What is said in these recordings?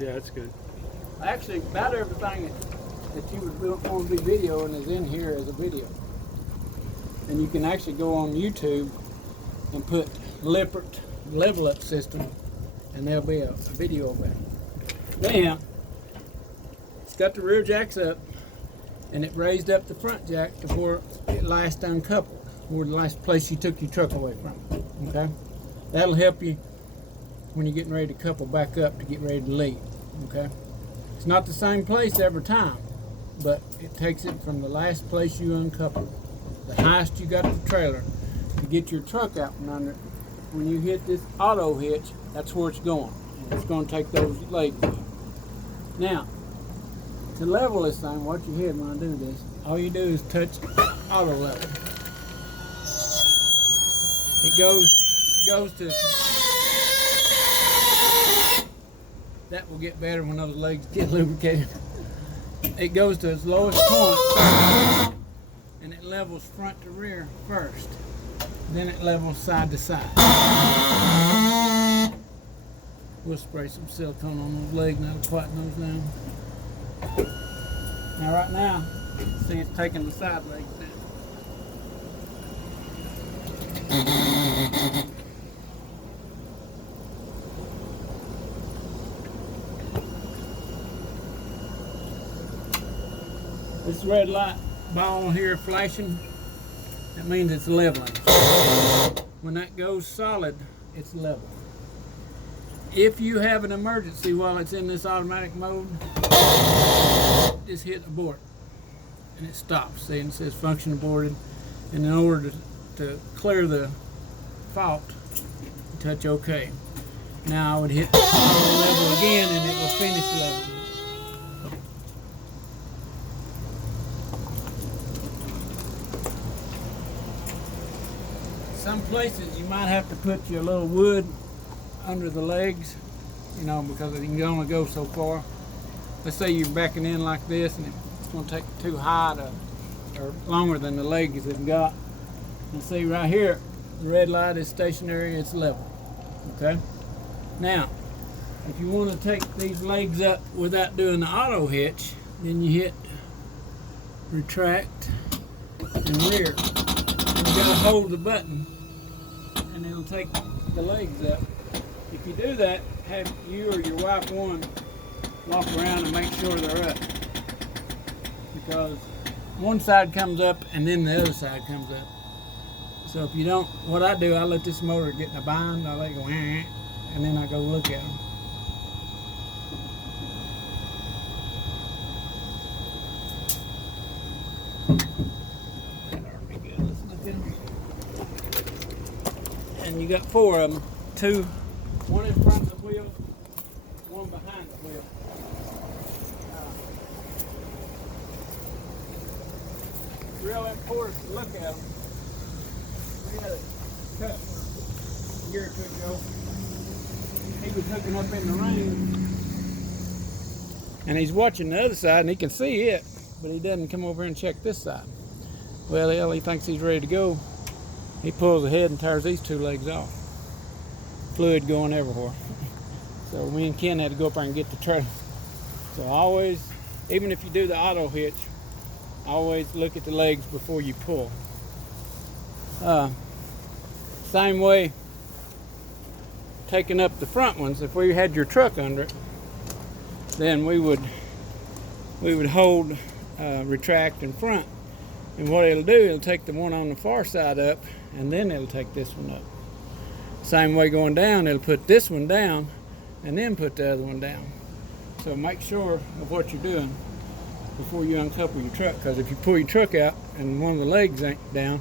Yeah, that's good. Actually, about everything that you would want to be videoing is in here as a video. And you can actually go on YouTube and put Lippert level up system, and there'll be a video of it. Now, it's got the rear jacks up, and it raised up the front jack to where it last uncoupled, or the last place you took your truck away from. Okay? That'll help you when you're getting ready to couple back up to get ready to leave. Okay? It's not the same place every time, but it takes it from the last place you uncoupled, the highest you got the trailer, to get your truck out from under it. When you hit this auto hitch, that's where it's going. And it's going to take those legs out. Now, to level this thing, what you hear when I do this, all you do is touch auto level. It goes to, that will get better when those legs get lubricated. It goes to its lowest point first, and it levels front to rear first. Then it levels side to side. We'll spray some silicone on those legs and that'll quieten those down. Now right now, see it's taking the side legs down. This red light ball here flashing, that means it's leveling. When that goes solid, it's level. If you have an emergency while it's in this automatic mode, just hit abort and it stops. See, and it says function aborted. And in order to clear the fault, you touch OK. Now I would hit level again and it will finish level. Some places you might have to put your little wood under the legs, you know, because it can only go so far. Let's say you're backing in like this and it's going to take too high or longer than the legs have got. And see right here, the red light is stationary, it's level. Okay? Now, if you want to take these legs up without doing the auto hitch, then you hit retract and rear. And you got to hold the button and it'll take the legs up. If you do that, have you or your wife one walk around and make sure they're up. Because one side comes up and then the other side comes up. So if you don't, what I do, I let this motor get in a bind, I let it go, and then I go look at them. And you got four of them, one in front of the wheel, one behind the wheel. Real important to look at them. We had a customer a year or two ago. He was hooking up in the rain, and he's watching the other side, and he can see it, but he doesn't come over and check this side. Well, he thinks he's ready to go. He pulls ahead and tears these two legs off. Fluid going everywhere. So me and Ken had to go up there and get the trailer. So always, even if you do the auto hitch, always look at the legs before you pull. Same way, taking up the front ones, if we had your truck under it, then we would hold retract in front. And what it'll do, it'll take the one on the far side up, and then it'll take this one up. Same way going down, it'll put this one down, and then put the other one down. So make sure of what you're doing before you uncouple your truck, because if you pull your truck out and one of the legs ain't down,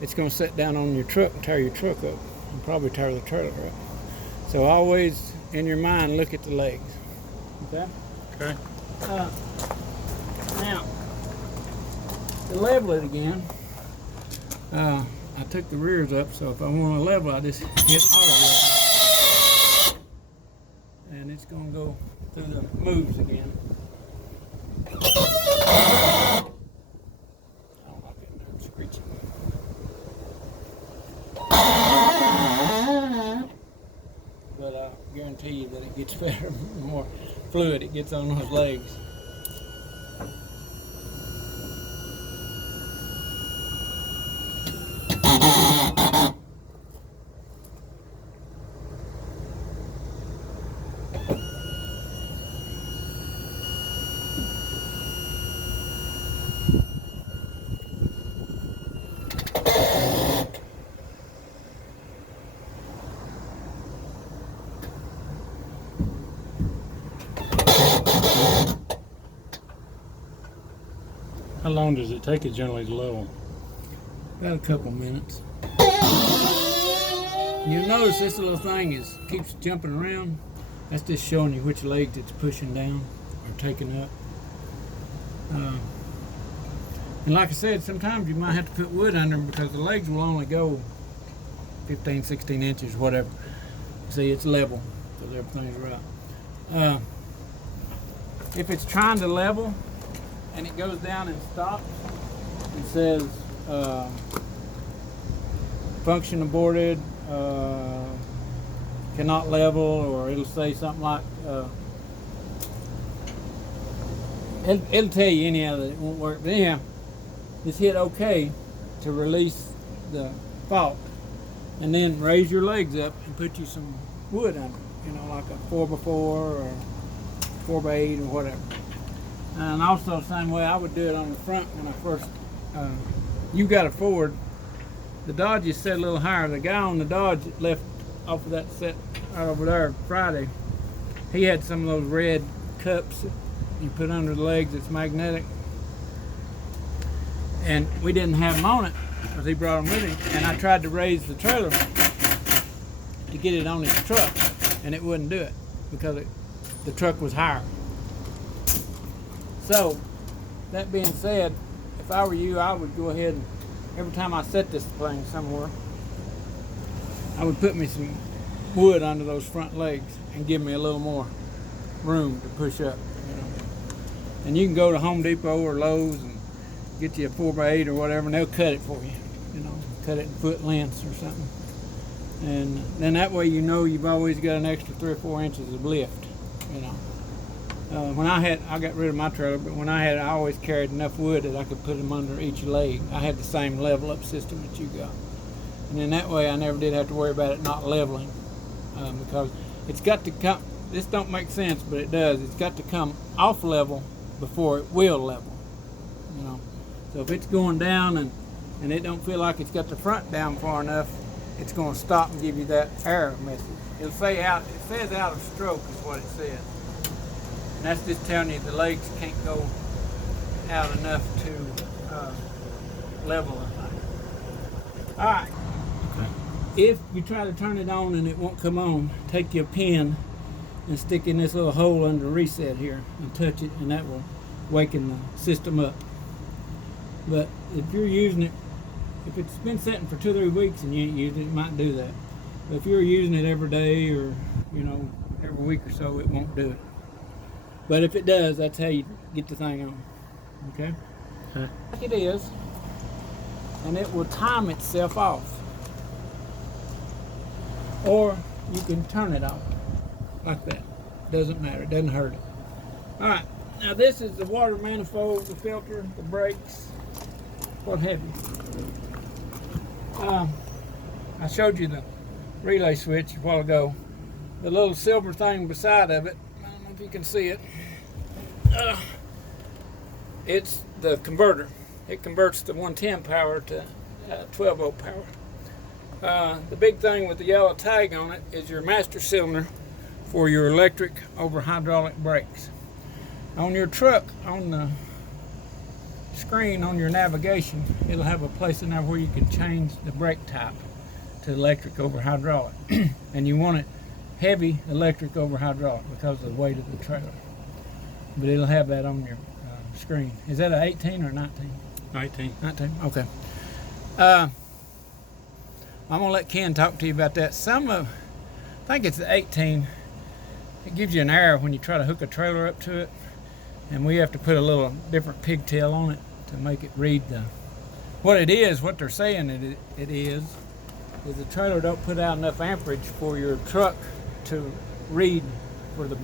it's going to sit down on your truck and tear your truck up, and probably tear the trailer up. So always, in your mind, look at the legs. Okay? Okay. Now, to level it again, I took the rears up, so if I want to level, I just hit auto level. And it's going to go through the moves again. I don't like it, I'm screeching. But I guarantee you that it gets much better, more fluid it gets on those legs. How long does it take it generally to level? About a couple minutes. You'll notice this little thing keeps jumping around. That's just showing you which leg it's pushing down or taking up. And like I said, sometimes you might have to put wood under them because the legs will only go 15, 16 inches, whatever. See, it's level, because everything's right. If it's trying to level and it goes down and stops, it says function aborted, cannot level, or it'll say something like, it'll tell you anyhow that it won't work. But anyhow, just hit OK to release the fault, and then raise your legs up and put you some wood under, like a 4x4 or 4x8 or whatever. And also the same way I would do it on the front when I first, you got a Ford, the Dodge is set a little higher. The guy on the Dodge left off of that set right over there Friday, he had some of those red cups that you put under the legs that's magnetic. And we didn't have them on it because he brought them with him. And I tried to raise the trailer to get it on his truck, and it wouldn't do it because the truck was higher. So, that being said, if I were you, I would go ahead and every time I set this thing somewhere, I would put me some wood under those front legs and give me a little more room to push up. And you can go to Home Depot or Lowe's and get you a 4x8 or whatever, and they'll cut it for you. Cut it in foot lengths or something. And then that way you've always got an extra 3 or 4 inches of lift. When I got rid of my trailer, but when I always carried enough wood that I could put them under each leg. I had the same level up system that you got. And then that way I never did have to worry about it not leveling. Because it's got to come, this don't make sense, but it does. It's got to come off level before it will level. So if it's going down and it don't feel like it's got the front down far enough, it's going to stop and give you that error message. It says out of stroke is what it says. And that's just telling you the legs can't go out enough to level the thing. All right. Okay. If you try to turn it on and it won't come on, take your pin and stick in this little hole under reset here and touch it, and that will waken the system up. But if you're using it, if it's been sitting for 2 or 3 weeks and you ain't used it, it might do that. But if you're using it every day or every week or so, it won't do it. But if it does, that's how you get the thing on. Okay? Like it is, and it will time itself off. Or you can turn it off like that. Doesn't matter. It doesn't hurt it. All right. Now this is the water manifold, the filter, the brakes, what have you. I showed you the relay switch a while ago. The little silver thing beside of it, I don't know if you can see it. It's the converter. It converts the 110 power to 12 volt power. The big thing with the yellow tag on it is your master cylinder for your electric over hydraulic brakes. On your truck, on the screen on your navigation, it'll have a place in there where you can change the brake type to electric over hydraulic. And you want it heavy electric over hydraulic because of the weight of the trailer. But it'll have that on your screen. Is that an 18 or 19? 19. 19, okay. I'm gonna let Ken talk to you about that. I think it's the 18. It gives you an error when you try to hook a trailer up to it. And we have to put a little different pigtail on it to make it read what it is, what they're saying it is the trailer don't put out enough amperage for your truck to read for the